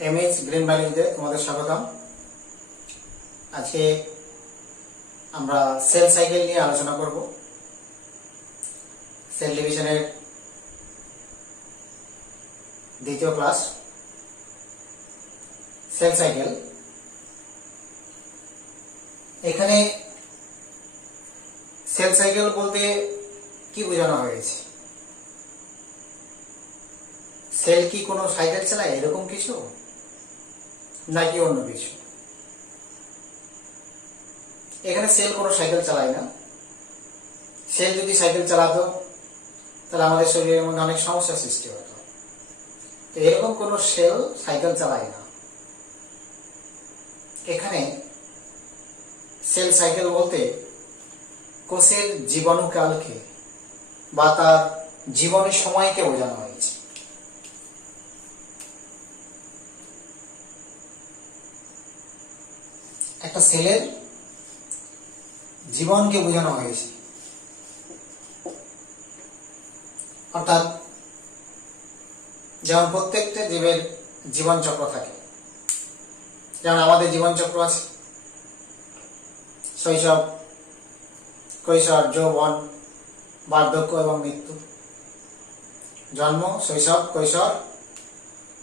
MS green বায়োলজিতে তোমাদের স্বাগতম। আজকে আমরা সেল সাইকেল নিয়ে আলোচনা করব। সেল ডিভিশনের দ্বিতীয় ক্লাস সেল সাইকেল। এখানে সেল সাইকেল বলতে কি বোঝানো হয়েছে? সেল কি কোনো সাইকেল চালায় এরকম কিছু, নাকি অন্য কিছু? এখানে সেল কোনো সাইকেল চালায় না। সেল যদি সাইকেল চালাতো তাহলে আমাদের শরীরের মধ্যে অনেক সমস্যা সৃষ্টি হতো। তো এরকম কোনো সেল সাইকেল চালায় না। এখানে সেল সাইকেল বলতে কোষের জীবাণুকালকে বা তার জীবনের সময়কে বোঝানো হয়েছে। একটা সেলের জীবনকে বোঝানো হয়েছে, অর্থাৎ যেমন প্রত্যেকটা জীবের জীবন চক্র থাকে, যেমন আমাদের জীবন চক্র আছে শৈশব, কৈশোর, যৌবন, বার্ধক্য এবং মৃত্যু। জন্ম, শৈশব, কৈশোর,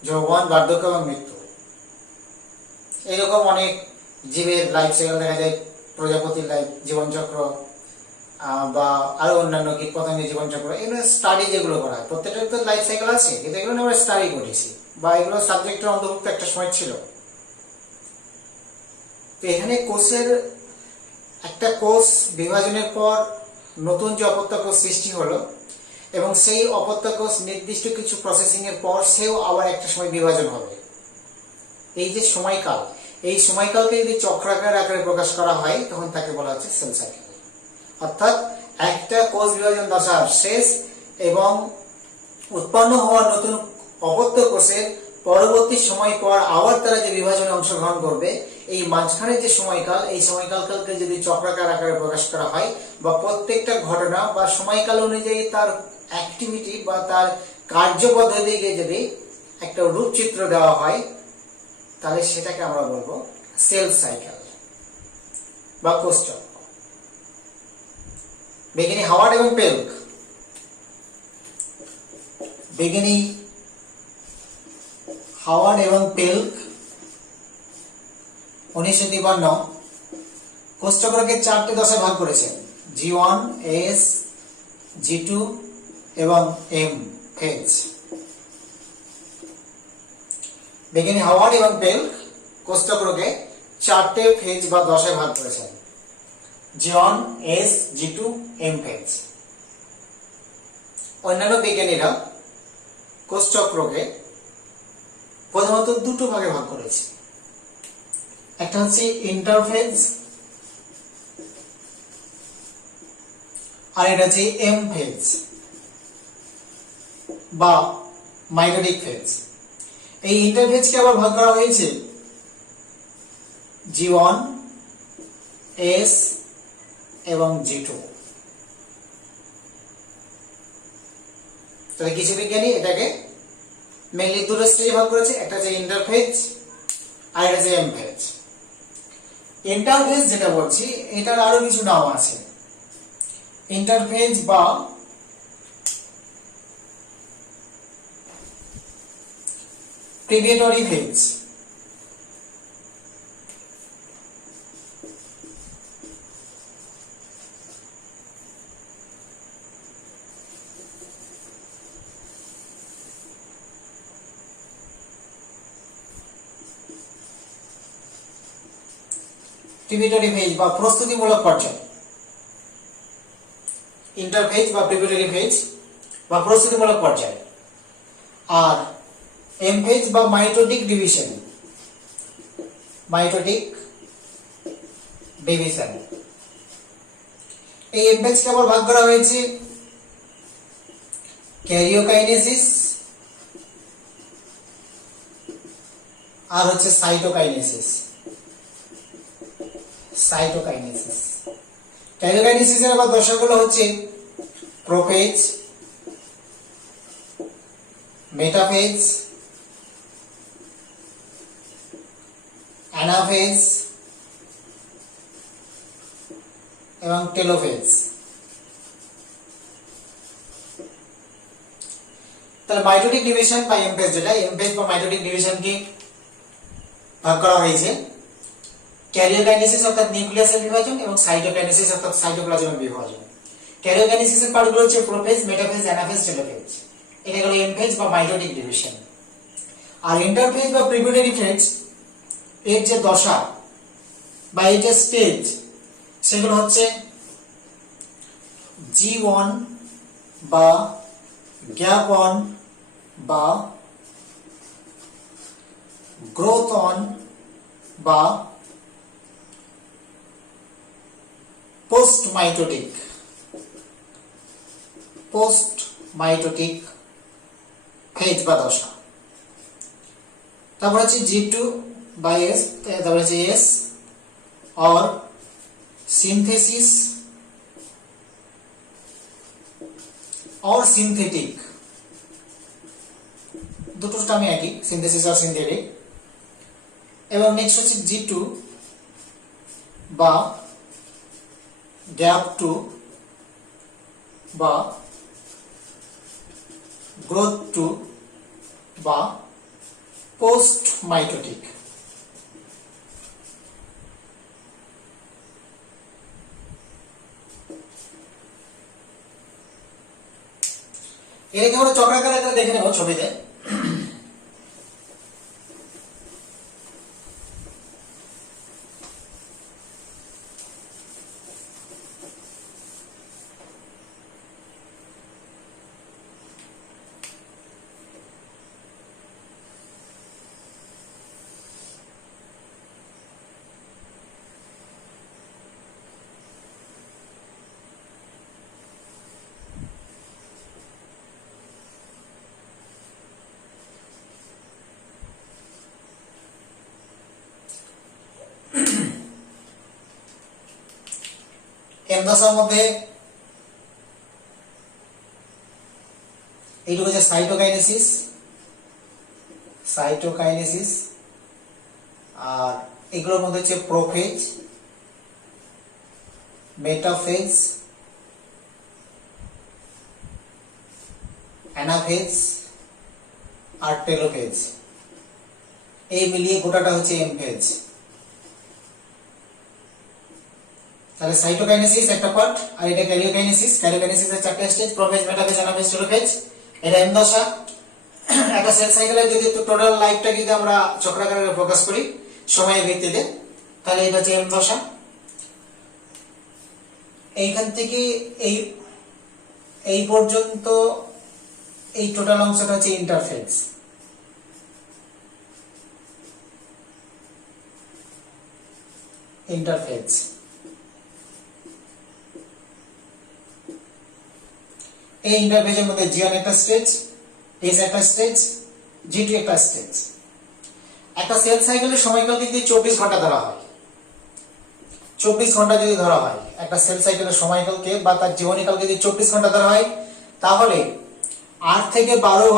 যৌবন, বার্ধক্য এবং মৃত্যু। এইরকম অনেক জীবের লাইফ সাইকেল দেখা যায়। প্রজাপতির লাইফ জীবনচক্র বা আরো অন্যান্য কীট পতঙ্গের জীবনচক্র, এগুলো স্টাডি যেগুলো করা হয়, প্রত্যেকটার তো লাইফ সাইকেল আছে, কিন্তু এগুলো আমরা স্টাডি করেছি বা এগুলো সাবজেক্টের অন্তর্ভুক্ত একটা সময় ছিল। তো এখানে কোষের একটা কোষ বিভাজনের পর নতুন যে অপত্য কোষ সৃষ্টি হলো এবং সেই অপত্য কোষ নির্দিষ্ট কিছু প্রসেসিং এর পর সেও আবার একটা সময় বিভাজন হবে। এই যে সময়কাল, এই সময়কালকে যদি চক্রাকার আকারে প্রকাশ করা হয় তখন তাকে বলা হচ্ছে সেল সাইকেল। অর্থাৎ একটা কোষ বিভাজন দশার শেষ এবং উৎপন্ন হওয়া নতুন অপত্য কোষের পরবর্তী সময় পর আবার তারা যে বিভাজনে অংশগ্রহণ করবে, এই মাঝখানের যে সময়কাল, এই সময়কালকে যদি চক্রাকার আকারে প্রকাশ করা হয় বা প্রত্যেকটা ঘটনা বা সময়কাল অনুযায়ী তার অ্যাক্টিভিটি বা তার কার্যপদ্ধতিকে যদি একটা রূপচিত্র দেওয়া হয়, তাহলে সেটাকে আমরা বলবো সেল সাইকেল বা কোষ চক্র। বিজ্ঞানী হাওয়ার্ড এবং পেল্ক 1953 কোষ চক্রকে 4টে দশায় ভাগ করেছেন: G1, S, G2 এবং M ফেজ। বিজ্ঞানী হাওয়ার্ড এবং পেল্ক কোষ চক্রকে 4টে ফেজ বা দশায় ভাগ করেছেন: G1, S, G2, M phase. অন্যান্য বিজ্ঞানীরা কোষ চক্রকে প্রধানত দুটো ভাগে ভাগ করেছে। একটা হচ্ছে ইন্টারফেজ আর এটা হচ্ছে এম ফেজ বা মাইটোটিক ফেজ। এই ইন্টারফেজকে আবার ভাগ করা হয়েছে G1, S এবং G2। তাহলে কিছু বিজ্ঞানী এটাকে মেইনলি দুটো স্টেজে ভাগ করেছে, একটা হচ্ছে ইন্টারফেজ আর এটা হচ্ছে এম ফেজ। ইন্টারফেজ যেটা বলছি, এটার আরো কিছু নাম আছে। ইন্টারফেজ বা প্রিপারেটরি ফেজ। প্রিপারেটরি ফেজ বা প্রস্তুতিমূলক পর্যায়। ইন্টারফেজ বা প্রিপারেটরি ফেজ বা প্রস্তুতিমূলক পর্যায়। আর এম ফেজ বা মাইটোটিক ডিভিশন, এই এম ফেজকে আবার ভাগ করা হয়েছে ক্যারিওকাইনেসিস আর হচ্ছে সাইটোকাইনেসিস। ক্যারিওকাইনেসিসের আবার দশাগুলো হচ্ছে প্রোফেজ, মেটাফেজ, অ্যানাফেজ এবং টেলোফেজ। তাহলে মাইটোটিক ডিভিশন বা এমফেজ, যেটা এমফেজ বা মাইটোটিক ডিভিশনকে ভাগ করা হয়েছে ক্যারিওকাইনেসিস অর্থাৎ নিউক্লিয়াসের বিভাজন এবং সাইটোকাইনেসিস অর্থাৎ সাইটোপ্লাজমের বিভাজন। ক্যারিওকাইনেসিসের পার্টগুলো হচ্ছে প্রোফেজ, মেটাফেজ, অ্যানাফেজ, টেলোফেজ। এটা হলো এমফেজ বা মাইটোটিক ডিভিশন। আর ইন্টারফেজ বা প্রিপারেটরি ফেজ এর যে দশা বা এই যে স্টেজ, সেগুলো হচ্ছে G1 বা গ্যাপ অন বা গ্রোথ অন বা পোস্ট মাইটোটিক ফেজ বা দশা। তারপর হচ্ছে G2 বা S, তারপর হচ্ছে S or synthesis or synthetic, দুটো টার্মই একই, সিনথেসিস আর সিনথেটিক। এবং নেক্সট হচ্ছে G2 বা গ্যাপ 2 বা গ্রোথ 2 বা পোস্ট মাইটোটিক। এটাকে আমরা চক্রাকারে দেখে নেব ছবিতে। এম দশার মধ্যে এইটুকু হচ্ছে সাইটোকাইনেসিস, আর এগুলোর মধ্যে হচ্ছে প্রোফেজ, মেটাফেজ, অ্যানাফেজ আর টেলোফেজ। এই মিলিয়ে গোটাটা হচ্ছে এমফেজ। তাহলে সাইটোকাইনেসিস একটা পার্ট, আর এটা ক্যারিওকাইনেসিস। ক্যারিওকাইনেসিসের চারটি stage, prophase, metaphase, anaphase, telophase. এটা এম দশা। একটা সেল সাইকেলের যদি টোটাল লাইফটা যদি আমরা চক্রাকারে ফোকাস করি সময়ের ভিত্তিতে, তাহলে এটা হচ্ছে এম দশা। এইখান থেকে এই পর্যন্ত এই টোটাল অংশটা হচ্ছে ইন্টারফেজ। এই ইন্টারফেজের মধ্যে G1 একটা স্টেজ, S একটা স্টেজ, G2 একটা স্টেজ। একটা সেল সাইকেলের সময়কালকে যদি 24 ঘন্টা ধরা হয়, 24 ঘন্টা যদি ধরা হয় একটা সেল সাইকেলের সময়কালকে বা তার জীবনীকালকে যদি 24 ঘন্টা ধরা হয়, তাহলে 8 থেকে 12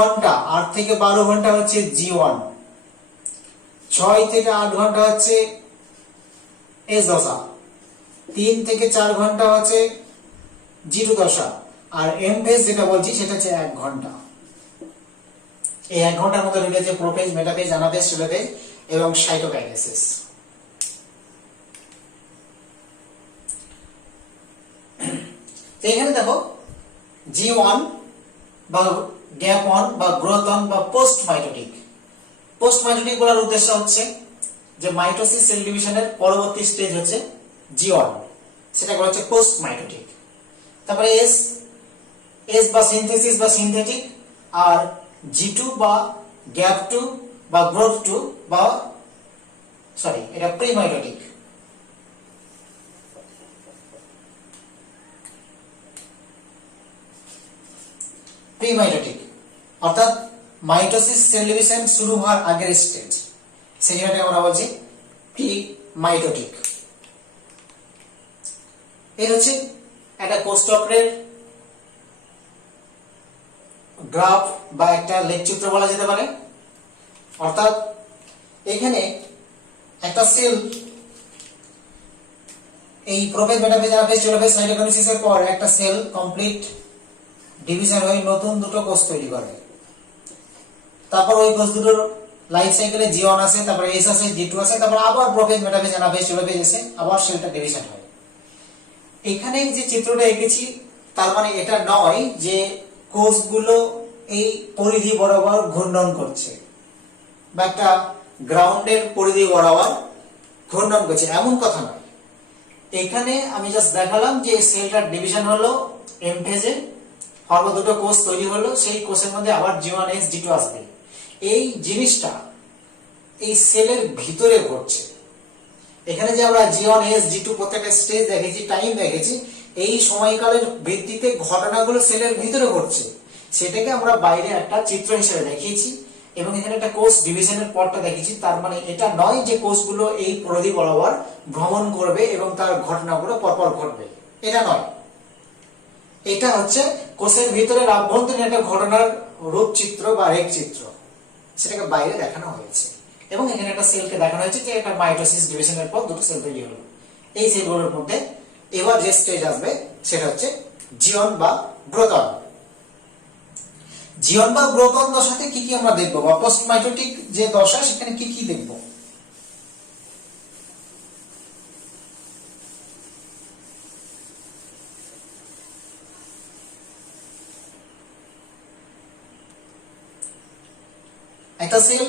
ঘন্টা হচ্ছে G1, 6 থেকে 8 ঘন্টা হচ্ছে S দশা, 3 থেকে 4 ঘন্টা হচ্ছে G2 দশা, আর এম ফেজ যেটা বলছি সেটা হচ্ছে 1 ঘন্টা। এই 1 ঘন্টার মধ্যে রয়েছে প্রোফেজ, মেটাফেজ, অ্যানাফেজ, টেলোফেজ এবং সাইটোকাইনেসিস। এখানে দেখো G1 বা গ্যাপ অন বা গ্রোথ অন বা পোস্ট মাইটোটিক। পোস্ট মাইটোটিক বলার উদ্দেশ্য হচ্ছে যে মাইটোসিস সেল ডিভিশনের পরবর্তী স্টেজ হচ্ছে G1, সেটাকে বলা হচ্ছে পোস্ট মাইটোটিক। তারপরে S বা সিনথেসিস বা সিনথেটিক, আর G2 বা গ্যাপ 2 বা গ্রোথ 2 বা এটা প্রিমাইটোটিক। অর্থাৎ মাইটোসিস সেল ডিভিশন শুরু হওয়ার আগের স্টেজ, সেটাকে আমরা বলছি প্রিমাইটোটিক। এর হচ্ছে একটা কোষচক্রের গ্রাফ বা একটা লেখচিত্র বলা যেতে পারে। অর্থাৎ এখানে একটা সেল এই প্রোফেজ মেটাফেজ অ্যানাফেজ টেলোফেজ সাইটোকাইনেসিসের পর একটা সেল কমপ্লিট ডিভিশন হয়ে নতুন দুটো কোষ তৈরি করে। তারপর ওই কোষ দুটোর লাইফ সাইকেলে জি1 আসে, তারপর এস আসে, জি2 আসে, তারপর আবার প্রোফেজ মেটাফেজ অ্যানাফেজ টেলোফেজ এসে আবার সেলটা ডিভিশন হয়। এখানে যে চিত্রটা এঁকেছি তার মানে এটা নয় যে কোষগুলো এই পরিধি বরাবর ঘূর্ণন করছে বা একটা গ্রাউন্ডের পরিধি বরাবর ঘূর্ণন করছে, এমন কথা নয়। এখানে আমি জাস্ট দেখালাম যে সেলটার ডিভিশন হলো এম ফেজে, পরপর দুটো কোষ তৈরি হলো, সেই কোষের মধ্যে আবার জি1 এস জি2 আসবে। এই জিনিসটা এই সেলের ভিতরে ঘটছে। এখানে যে আমরা জি1 এস জি2 প্রত্যেকটা স্টেজ দেখেছি, টাইম দেখেছি, এই সময়কালের ভিত্তিতে ঘটনাগুলো সেলের ভিতরে ঘটছে, সেটাকে আমরা বাইরে একটা চিত্র হিসেবে দেখিয়েছি এবং এখানে একটা কোষ ডিভিশনের পরটা দেখেছি। তার মানে এটা নয় যে কোষগুলো এই পরিধি বরাবর ভ্রমণ করবে এবং তার ঘটনাগুলো পরপর ঘটবে, এটা নয়। এটা হচ্ছে কোষের ভিতরের আভ্যন্তরীণ একটা ঘটনার রূপচিত্র বা রেখচিত্র, সেটাকে বাইরে দেখানো হয়েছে। এবং এখানে একটা সেলকে দেখানো হয়েছে যে একটা মাইটোসিস ডিভিশনের পর দুটো সেল তৈরি হলো। এই সেলগুলোর মধ্যে এবার যে স্টেজ আসবে সেটা হচ্ছে জিয়ন বা ব্রোতন। জিয়ন বা ব্রোতন দশাতে কি কি আমরা দেখবো, বা পোস্ট মাইটোটিক যে দশা সেখানে কি কি দেখবো? একটা সেল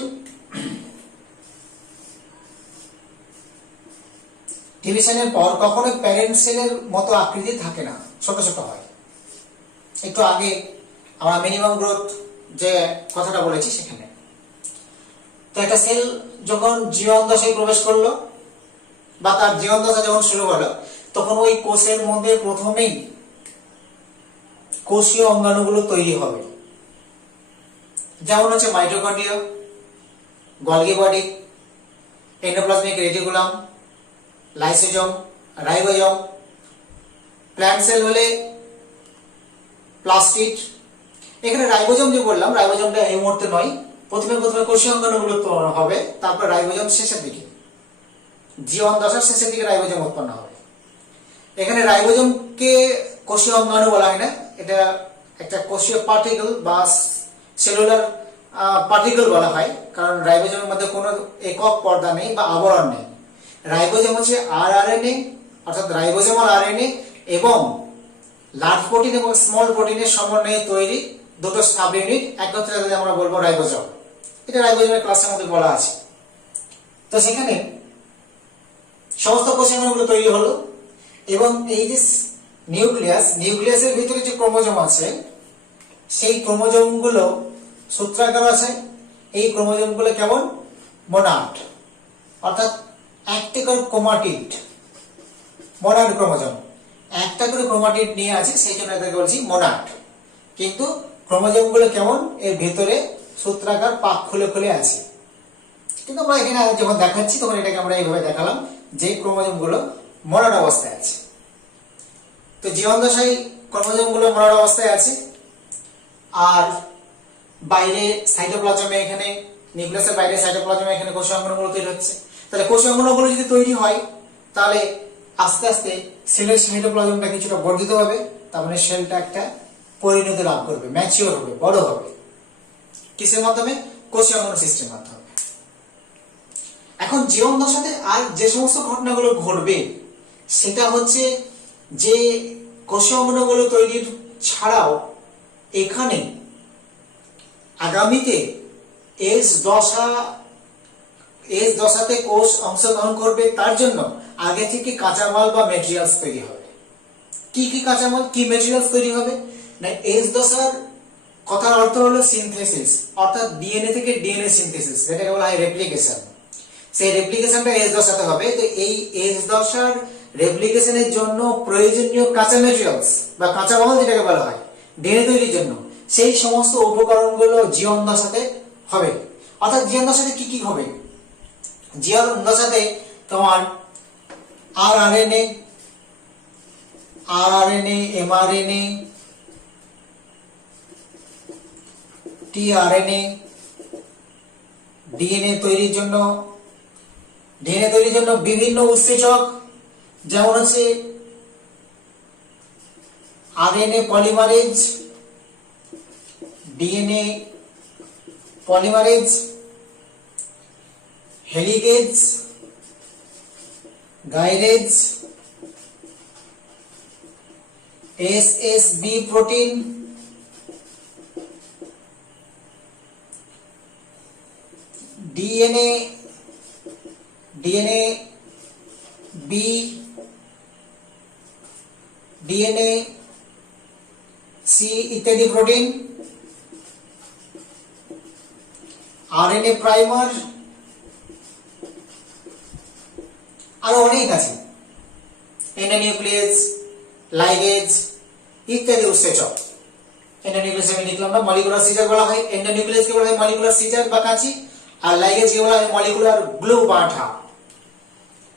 ডিভিশনের পর কখনো প্যারেন্ট সেলের মতো আকৃতি থাকে না, ছোট ছোট হয়। একটু আগে আমরা মিনিমাম গ্রোথ যে কথাটা বলেছি সেখানে। তো একটা সেল যখন জীবন দশায় প্রবেশ করলো বা তার জীবন দশা যখন শুরু হলো, তখন ওই কোষের মধ্যে প্রথমেই কোষীয় অঙ্গাণুগুলো তৈরি হবে, যেমন হচ্ছে mitochondria, Golgi body, endoplasmic reticulum, lysosome, ribosome. Plant sell হলে প্লাস্টিড। এখানে রাইবোজোম যে বললাম, রাইবোজোমটা এই মুহূর্তে নয়, প্রথমে কোষীয় অঙ্গাণুগুলো উৎপন্ন হবে, তারপর রাইবোজোম শেষের দিকে, জীবন দশার শেষের দিকে রাইবোজোম উৎপন্ন হবে। এখানে রাইবোজোমকে কোষীয় অঙ্গাণু বলা হয় না, এটা একটা কোষীয় পার্টিকেল বা সেলুলার পার্টিকেল বলা হয়, কারণ রাইবোজোমের মধ্যে কোনো একক পর্দা নেই বা আবরণ নেই। রাইবোজোম হচ্ছে আরআরএনএ, অর্থাৎ রাইবোজোমাল আরএনএ এবং লার্জ প্রোটিন এবং স্মল প্রোটিনের সমন্বয়ে তৈরি দুটো সাব ইউনিট একত্রে যদি আমরা বলবো রাইবোজোম। এটা রাইবোজোমের ক্লাসের মধ্যে বলা আছে। তো সেখানে সমস্ত কোষগুলো তৈরি হলো এবং এই যে নিউক্লিয়াসের ভিতরে যে ক্রোমোজোম আছে, সেই ক্রোমোজোমগুলো সূত্রাকার আছে। এই ক্রোমোজোমগুলো কেমন? মোনাড, অর্থাৎ একটা করে ক্রোমাটিড, মোনাড ক্রোমোজোম একটা করে ক্রোমাটিড নিয়ে আছে, সেই জন্য এটাকে বলছি মোনাড। কিন্তু ক্রোমোজোমগুলো কেমন? এর ভিতরে সূত্রাকার পাক খুলে খুলে আছে। কিন্তু আমরা এখানে যখন দেখাচ্ছি তখন এটাকে আমরা এইভাবে দেখালাম যে ক্রোমোজোমগুলো মোনাড অবস্থায় আছে। তো জীবন দশায় ক্রোমোজোমগুলো মোনাড অবস্থায় আছে, আর বাইরে সাইটোপ্লাজমে, এখানে নিউক্লিয়াসের বাইরে সাইটোপ্লাজমে এখানে কোষীয় অঙ্গাণুগুলো তৈরি হচ্ছে। তাহলে কোষীয় অঙ্গাণুগুলো যদি তৈরি হয়, তাহলে আস্তে আস্তে সেলের সাইটোপ্লাজমটা কিছুটা বর্ধিত হবে, তার মানে সেলটা একটা পরিণতি লাভ করবে, ম্যাচিওর হবে, বড় হবে। কিসের মাধ্যমে? কোষীয় অঙ্গাণু সৃষ্টির মাধ্যমে। এখন জীবন দশাতে আর যে সমস্ত ঘটনাগুলো ঘটবে সেটা হচ্ছে যে কোষীয় অঙ্গাণুগুলো তৈরির ছাড়াও এখানে আগামীতে এস দশাতে কোষ অংশগ্রহণ করবে, তার জন্য আগে থেকে কাঁচামাল বা মেটেরিয়ালস তৈরি হবে। কি কি কাঁচামাল, কি মেটেরিয়ালস তৈরি হবে না? এস দশার কথার অর্থ হলো সিনথেসিস, অর্থাৎ ডিএনএ থেকে ডিএনএ সিনথেসিস, যেটাকে বলা হয় রেপ্লিকেশন। সেই রেপ্লিকেশনটা এস দশাতে হবে। তো এই এস দশার রেপ্লিকেশনের জন্য প্রয়োজনীয় কাঁচা মেটেরিয়ালস বা কাঁচামাল যেটাকে বলা হয় ডিএনএ তৈরির জন্য, সেই সমস্ত উপকরণগুলো জীবন দশাতে হবে। অর্থাৎ জীবন দশাতে কি কি হবে? জীবন দশাতে তোমার আরআরএনএ, এমআরএনএ, টিআরএনএ, ডিএনএ তৈরির জন্য ডিএনএ তৈরির জন্য বিভিন্ন উৎসেচক, যেমন হচ্ছে RNA polymerase, DNA polymerase, helicase, gyrase, SSB protein, DNA B, DNA C ইত্যাদি প্রোটিন, আরএনএ প্রাইমার, আরো অনেক আছে, এন্ডোনিউক্লিয়েজ, লাইগেজ ইত্যাদি উৎসেচক। এন্ডোনিউক্লিয়েজ আমি লিখলাম না, মলিকুলার সিজার বলা হয়। এন্ডোনিউক্লিয়েজ কে বলা হয় মলিকুলার সিজার বা কাঁচি, আর লাইগেজ কে বলা হয় মলিকুলার গ্লু বা আঠা।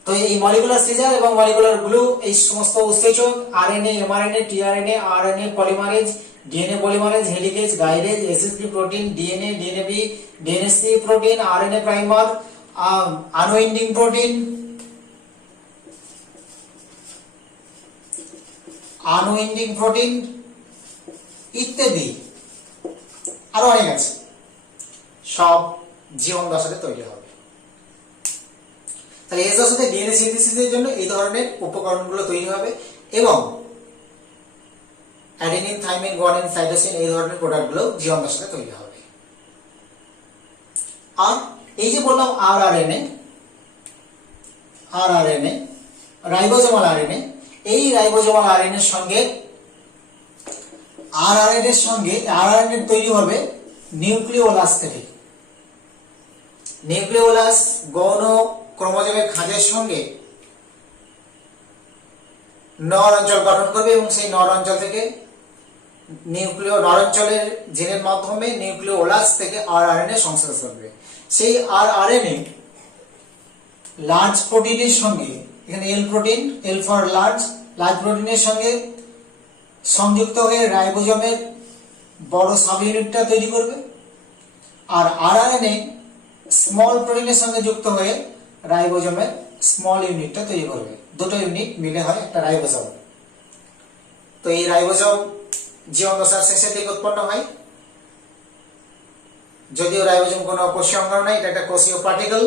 তো এই মলিকুলার সিজার এবং মলিকুলার গ্লু এই সমস্ত উৎসেচক RNA, mRNA, tRNA, RNA polymerase, DNA polymerase, helicase, gyrase, SSB protein, DNA, DNAB, DNAC protein, RNA primer, unwinding protein, unwinding protein ইত্যাদি আরো অনেক আছে, সব জীবন দশাতে তৈরি হবে। তাহলে এস দশাতে ডিএনএ সিনথেসিসের জন্য এই ধরনের উপকরণগুলো তৈরি হবে এবং অ্যাডেনিন, থাইমিন, গুয়ানিন, সাইটোসিন এই ধরনের প্রোডাক্টগুলো জীবন দশাতে তৈরি হবে। আর এই যে বললাম আরআরএনএ, রাইবোজোমাল আরএনএ, এই রাইবোজোমাল আরএনএ এর সঙ্গে আরআরএনএ তৈরি হবে নিউক্লিওলাস থেকে। নিউক্লিওলাস গৌণ ক্রোমোজোমের খাঁজের সঙ্গে নর অঞ্চল গঠন করবে এবং সেই নর অঞ্চল থেকে নর অঞ্চলের জিনের মাধ্যমে নিউক্লিওলাস থেকে আরআরএনএ সংশ্লেষ করবে। সেই আরআরএনএ লার্জ প্রোটিনের সঙ্গে, এখানে এল প্রোটিন, এল ফর লার্জ প্রোটিনের সঙ্গে সংযুক্ত হয়ে রাইবোজোমের বড় সাব ইউনিটটা তৈরি করবে। আর আরআরএনএ স্মল প্রোটিনের সঙ্গে যুক্ত হয়ে রাইবোজোমের স্মল ইউনিটটা তৈরি করবে। দুটো ইউনিট মিলে হয় একটা রাইবোজোম। তো এই রাইবোজোম জীবন দশার শেষের দিকে উৎপন্ন হয়। যদিও রাইবোজোম কোনো কোষীয় অঙ্গাণু নাই, এটা একটা কোষীয় পার্টিকেল।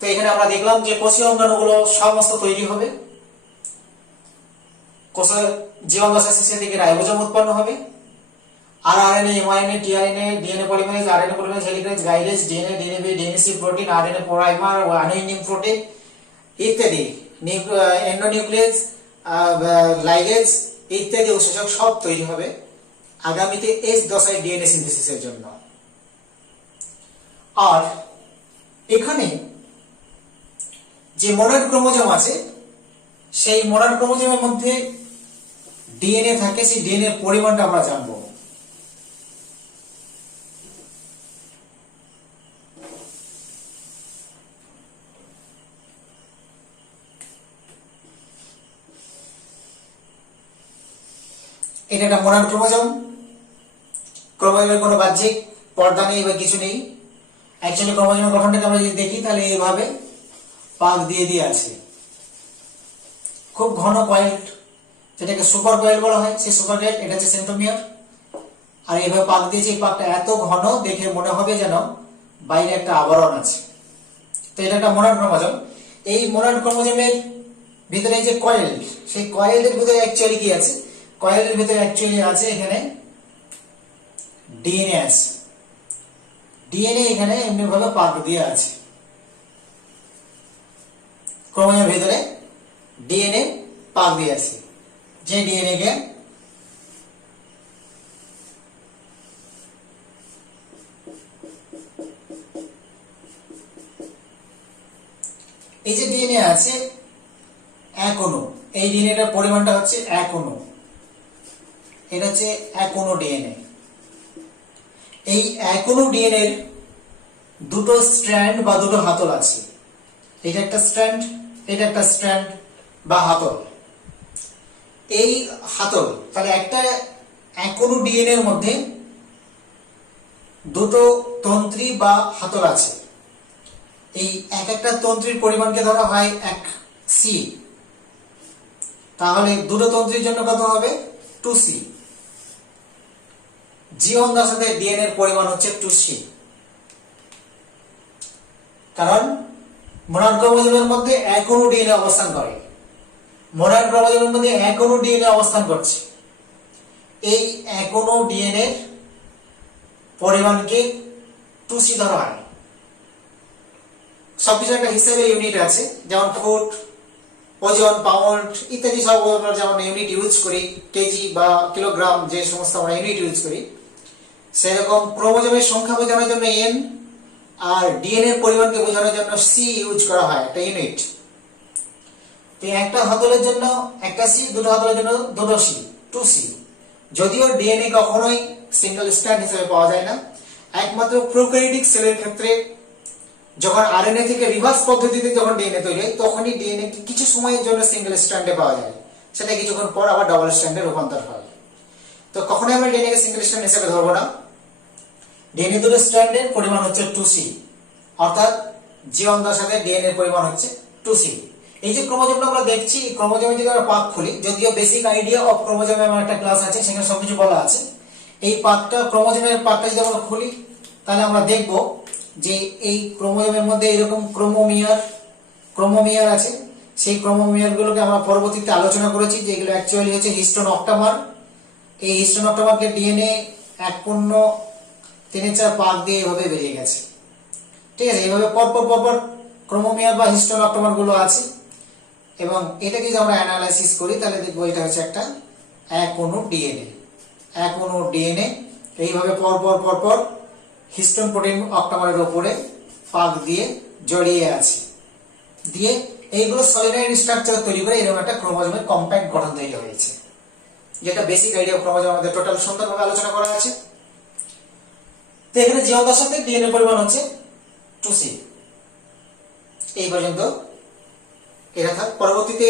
তো এখানে আমরা দেখলাম যে কোষীয় অঙ্গাণুগুলো সমস্ত তৈরি হবে। কোষের জীবন দশার শেষের দিকে রাইবোজোম উৎপন্ন হবে। RRNA, mRNA, tRNA, DNA polymerase, RNA polymerase, helicase, gyrase, DNA, DNAB, DNAC protein, RNA primer, unwinding protein ইত্যাদি, এন্ডোনিউক্লিয়েজ, লাইগেজ ইত্যাদি উৎসেচক সব তৈরি হবে আগামীতে এস দশায় ডিএনএ সিনথেসিসের জন্য। আর এখানে যে মোনাড ক্রোমোজোম আছে, সেই মোনাড ক্রোমোজোমের মধ্যে ডিএনএ থাকে, সেই ডিএনএ এর পরিমাণটা আমরা জানবো। এটা একটা মোনাড ক্রোমোজোম। ক্রোমোজোমের কোনো বাহ্যিক পর্দা নেই বা কিছু নেই। অ্যাকচুয়ালি ক্রোমোজোমের গঠনটাকে আমরা যদি দেখি তাহলে এইভাবে পাক দিয়ে দিয়ে আছে, খুব ঘন কয়েল, যেটাকে সুপার কয়েল বলা হয়। সেই সুপার কয়েল, এটা হচ্ছে সেন্ট্রোমিয়ার। আর এইভাবে পাক দিয়েছে, এই পাকটা এত ঘন দেখে মনে হবে যেন বাইরে একটা আবরণ আছে। তো এটা একটা মোনাড ক্রোমোজোম। এই মোনাড ক্রোমোজোমের ভিতরে যে কয়েল, সেই কয়েলের ভিতরে অ্যাকচুয়ালি কি আছে? কয়েলের ভিতরে অ্যাকচুয়ালি আছে এখানে ডিএনএ আছে। ডিএনএ এখানে এমনি ভাবে পাক দিয়ে আছে। ক্রোমোজোমের ভিতরে ডিএনএ পাক দিয়ে আছে, যে ডিএনএ কে এই যে ডিএনএ আছে 1 অণু, এই ডিএনএটার পরিমাণটা হচ্ছে 1 অণু। এটা হচ্ছে 1 অণু ডিএনএ। এই 1 অণু ডিএনএ এর দুটো স্ট্র্যান্ড বা দুটো হাতল আছে। এটা একটা স্ট্র্যান্ড, এটা একটা স্ট্র্যান্ড বা হাতল। এই হাতল, তাহলে একটা 1 অণু ডিএনএ এর মধ্যে দুটো তন্ত্রী বা হাতল আছে। এই এক একটা তন্ত্রীর পরিমাণকে ধরা হয় 1C, তাহলে দুটো তন্ত্রীর জন্য কত হবে 2C। G1 দশার সাথে ডিএনএ এর পরিমাণ হচ্ছে 2C, কারণ মোনাড ক্রোমোজোমের মধ্যে এক অণু ডিএনএ অবস্থান করে, মোনাড ক্রোমোজোমের মধ্যে এক অণু ডিএনএ অবস্থান করছে। এই এক অণু ডিএনএ এর পরিমাণকে 2C ধরা হয়। সবকিছু একটা হিসেবে ইউনিট আছে, যেমন ফুট, ওজন, পাউন্ড ইত্যাদি সব আমরা যেমন ইউনিট ইউজ করি, কেজি বা কিলোগ্রাম, যে সমস্ত আমরা ইউনিট ইউজ করি, সেরকম ক্রোমোজোমের সংখ্যা বোঝানোর জন্য n আর ডিএনএ এর পরিমাণকে বোঝানোর জন্য C ইউজ করা হয়, একটা ইউনিট। তো একটা হাতলের জন্য একটা C, দুটো হাতলের জন্য দুটো C, 2C। যদিও ডিএনএ কখনোই সিঙ্গেল স্ট্র্যান্ড হিসেবে পাওয়া যায় না, একমাত্র প্রোক্যারিওটিক সেলের ক্ষেত্রে যখন আরএনএ থেকে রিভার্স পদ্ধতিতে যখন ডিএনএ তৈরি হয়, তখনই ডিএনএ কিছু সময়ের জন্য সিঙ্গেল স্ট্র্যান্ডে পাওয়া যায়, সেটা কিছুক্ষণ পর আবার ডাবল স্ট্র্যান্ডে রূপান্তর হয়। তো কখনোই আমরা ডিএনএ কে সিঙ্গেল স্ট্র্যান্ড হিসেবে ধরবো না। ডিএনএ দুটো স্ট্র্যান্ডের পরিমাণ হচ্ছে 2C, অর্থাৎ G1 দশার সাথে ডিএনএ এর পরিমাণ হচ্ছে 2C। এই যে ক্রোমোজোমটা আমরা দেখছি, ক্রোমোজোমে যদি আমরা পাত খুলি, যদিও বেসিক আইডিয়া অফ ক্রোমোজোমে আমার একটা ক্লাস আছে, সেখানে সবকিছু বলা আছে। এই পাতটা, ক্রোমোজোমের পাতটা যদি আমরা খুলি, তাহলে আমরা দেখব যে এই ক্রোমোজোমের মধ্যে এরকম ক্রোমোমিয়ার আছে। সেই ক্রোমোমিয়ার গুলোকে আমরা পরবর্তীতে আলোচনা করেছি যে এগুলো অ্যাকচুয়ালি হচ্ছে হিস্টোন অক্টামার। এই হিস্টোন অক্টামারকে ডিএনএ 1.34 পাক দিয়ে এইভাবে বেরিয়ে গেছে, ঠিক আছে। এইভাবে পরপর ক্রোমোমিয়ার বা হিস্টোন অক্টামার গুলো আছে, এবং এটাকে যদি আমরা অ্যানালাইসিস করি, তাহলে দেখবো এটা হচ্ছে একটা এক অণু ডিএনএ এইভাবে পরপর হিস্টোন প্রোটিন অক্টামারের উপরে পাক দিয়ে জড়িয়ে আছে, দিয়ে এইগুলো সলিনয়েড স্ট্রাকচার তৈরি করে এরকম একটা ক্রোমোজোমের কম্প্যাক্ট গঠন তৈরি হয়েছে, যেটা বেসিক আইডিয়া অফ ক্রোমোজোম আমাদের টোটাল সুন্দরভাবে আলোচনা করা আছে। তো এখানে G1 দশার সাথে ডিএনএ পরিমাণ হচ্ছে 2C। এই পর্যন্ত এটা থাক। পরবর্তীতে